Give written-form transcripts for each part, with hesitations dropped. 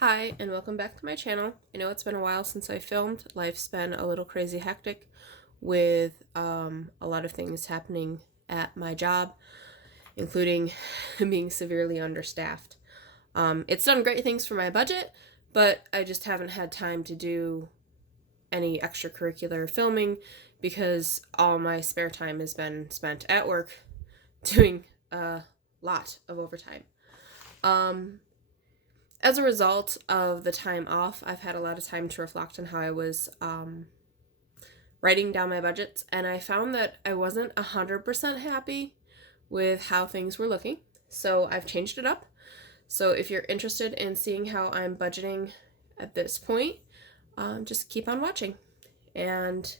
Hi, and welcome back to my channel. I know it's been a while since I filmed. Life's been a little crazy hectic with a lot of things happening at my job, including being severely understaffed. It's done great things for my budget, but I just haven't had time to do any extracurricular filming because all my spare time has been spent at work doing a lot of overtime. Um, as a result of the time off, I've had a lot of time to reflect on how I was writing down my budgets, and I found that I wasn't 100% happy with how things were looking. So I've changed it up. So if you're interested in seeing how I'm budgeting at this point, just keep on watching. And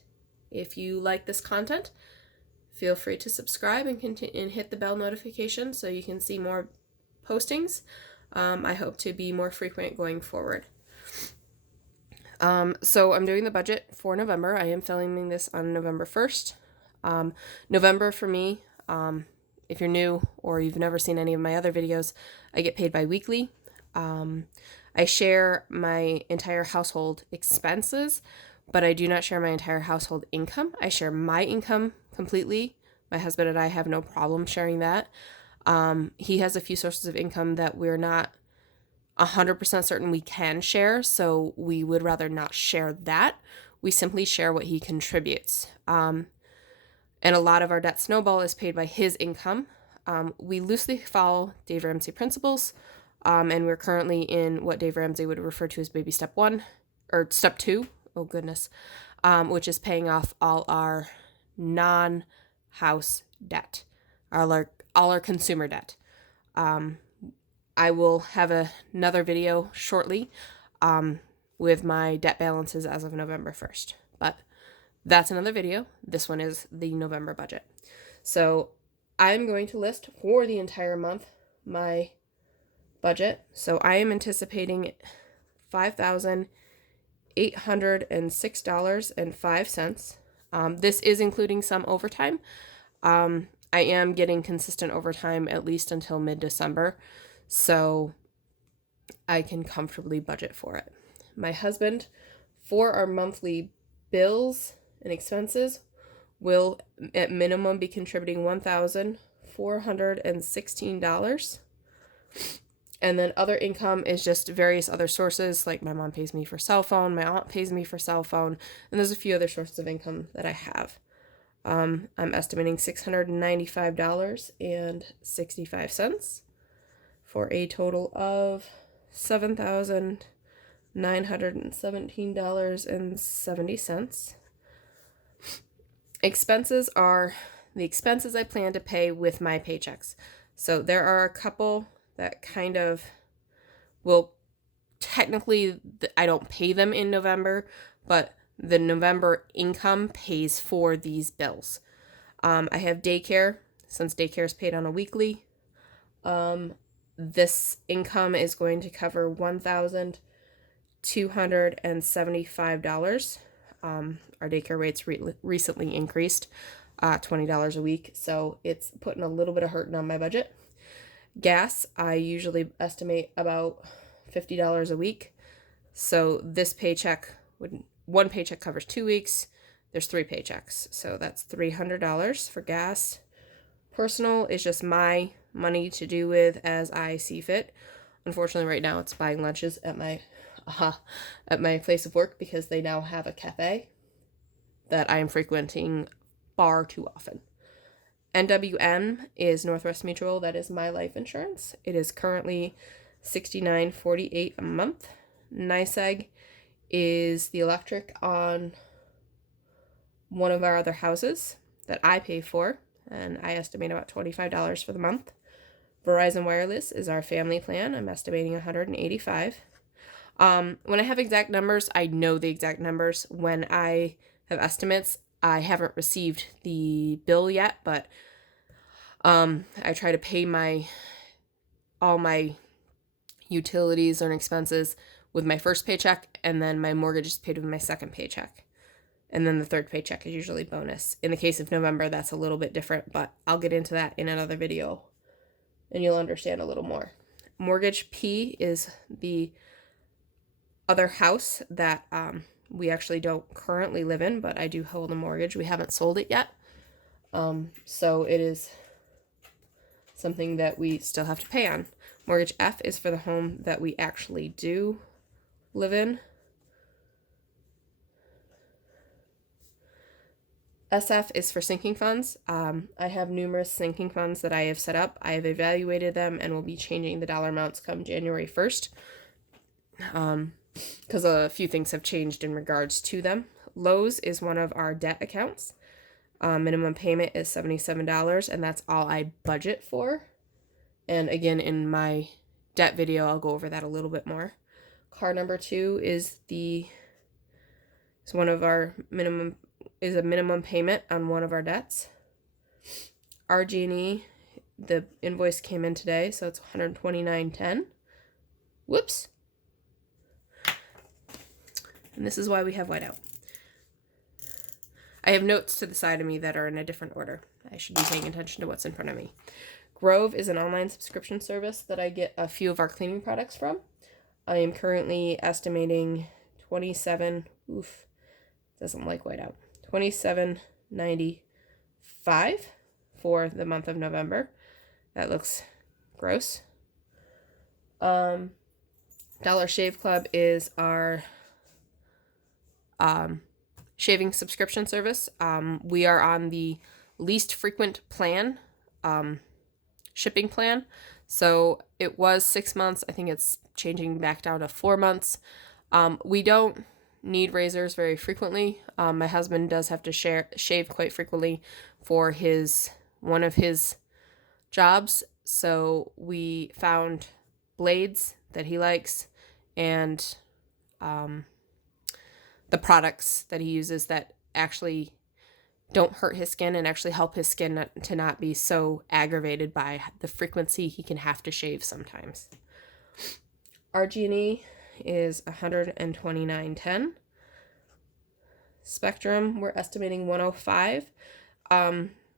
if you like this content, feel free to subscribe and hit the bell notification so you can see more postings. I hope to be more frequent going forward. So I'm doing the budget for November. I am filming this on November 1st. November for me, if you're new or you've never seen any of my other videos, I get paid bi-weekly. I share my entire household expenses, but I do not share my entire household income. I share my income completely. My husband and I have no problem sharing that. He has a few sources of income that we're not 100% certain we can share, so we would rather not share that. We simply share what he contributes. And a lot of our debt snowball is paid by his income. We loosely follow Dave Ramsey principles, and we're currently in what Dave Ramsey would refer to as baby step 1, or step 2, oh goodness, which is paying off all our non-house debt, all our consumer debt. I will have another video shortly with my debt balances as of November 1st. But that's another video. This one is the November budget. So I'm going to list for the entire month my budget. So I am anticipating $5,806.05. This is including some overtime. I am getting consistent overtime at least until mid-December, so I can comfortably budget for it. My husband, for our monthly bills and expenses, will at minimum be contributing $1,416. And then other income is just various other sources, like my mom pays me for cell phone, my aunt pays me for cell phone, and there's a few other sources of income that I have. I'm estimating $695.65 for a total of $7,917.70. Expenses are the expenses I plan to pay with my paychecks. So there are a couple that kind of will technically, I don't pay them in November, but the November income pays for these bills. I have daycare, since daycare is paid on a weekly. This income is going to cover $1,275. Our daycare rates recently increased $20 a week, so it's putting a little bit of hurting on my budget. Gas, I usually estimate about $50 a week. So this paycheck one paycheck covers 2 weeks. There's 3 paychecks, so that's $300 for gas. Personal is just my money to do with as I see fit. Unfortunately, right now it's buying lunches at my place of work because they now have a cafe that I am frequenting far too often. NWM is Northwest Mutual. That is my life insurance. It is currently $69.48 a month. NYSEG is the electric on one of our other houses that I pay for, and I estimate about $25 for the month. Verizon Wireless is our family plan. I'm estimating $185. When I have exact numbers, I know the exact numbers. When I have estimates, I haven't received the bill yet, but I try to pay all my utilities and expenses with my first paycheck, and then my mortgage is paid with my second paycheck. And then the third paycheck is usually bonus. In the case of November, that's a little bit different, but I'll get into that in another video, and you'll understand a little more. Mortgage P is the other house that we actually don't currently live in, but I do hold a mortgage. We haven't sold it yet. So it is something that we still have to pay on. Mortgage F is for the home that we actually do live in. SF is for sinking funds. I have numerous sinking funds that I have set up. I have evaluated them and will be changing the dollar amounts come January 1st. Because a few things have changed in regards to them. Lowe's is one of our debt accounts. Minimum payment is $77, and that's all I budget for. And again, in my debt video, I'll go over that a little bit more. Car number 2 is one of our minimum payment on one of our debts. RG&E, the invoice came in today, so it's $129.10. Whoops. And this is why we have whiteout. I have notes to the side of me that are in a different order. I should be paying attention to what's in front of me. Grove is an online subscription service that I get a few of our cleaning products from. I am currently estimating doesn't like whiteout. $27.95 for the month of November. That looks gross. Dollar Shave Club is our shaving subscription service. We are on the least frequent plan, shipping plan. So it was 6 months. I think it's changing back down to 4 months. We don't need razors very frequently. My husband does have to shave quite frequently for one of his jobs. So we found blades that he likes and the products that he uses that actually don't hurt his skin and actually help his skin to not be so aggravated by the frequency he can have to shave sometimes. RG&E is $129.10. Spectrum, we're estimating $105.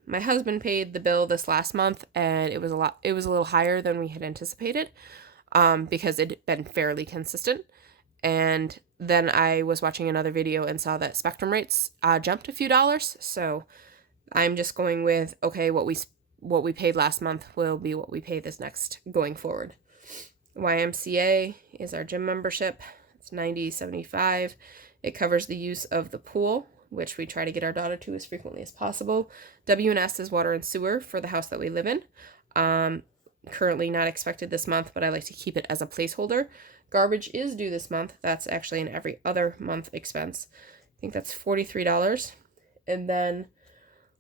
My husband paid the bill this last month, and it was a little higher than we had anticipated, because it had been fairly consistent. And then I was watching another video and saw that Spectrum rates jumped a few dollars. So I'm just going with, okay, what we paid last month will be what we pay this next going forward. YMCA is our gym membership. It's $90.75. It covers the use of the pool, which we try to get our daughter to as frequently as possible. W&S is water and sewer for the house that we live in. Currently not expected this month, but I like to keep it as a placeholder. Garbage is due this month. That's actually an every other month expense. I think that's $43. And then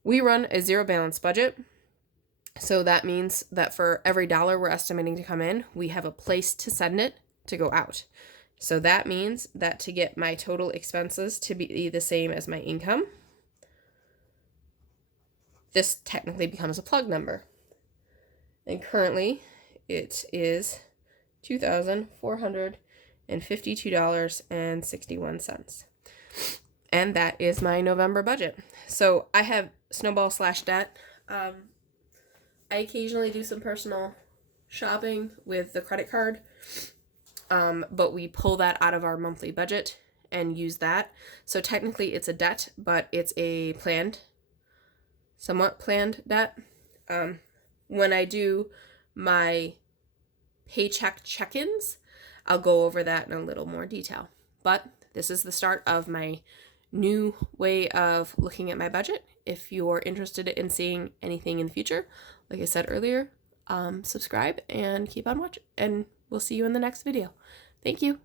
we run a zero balance budget. So that means that for every dollar we're estimating to come in, we have a place to send it to go out. So that means that to get my total expenses to be the same as my income, this technically becomes a plug number. And currently it is $2,452.61. And that is my November budget. So I have snowball/debt. I occasionally do some personal shopping with the credit card, but we pull that out of our monthly budget and use that. So technically it's a debt, but it's a somewhat planned debt. When I do my paycheck check-ins, I'll go over that in a little more detail. But this is the start of my new way of looking at my budget. If you're interested in seeing anything in the future, like I said earlier, subscribe and keep on watching, and we'll see you in the next video. Thank you.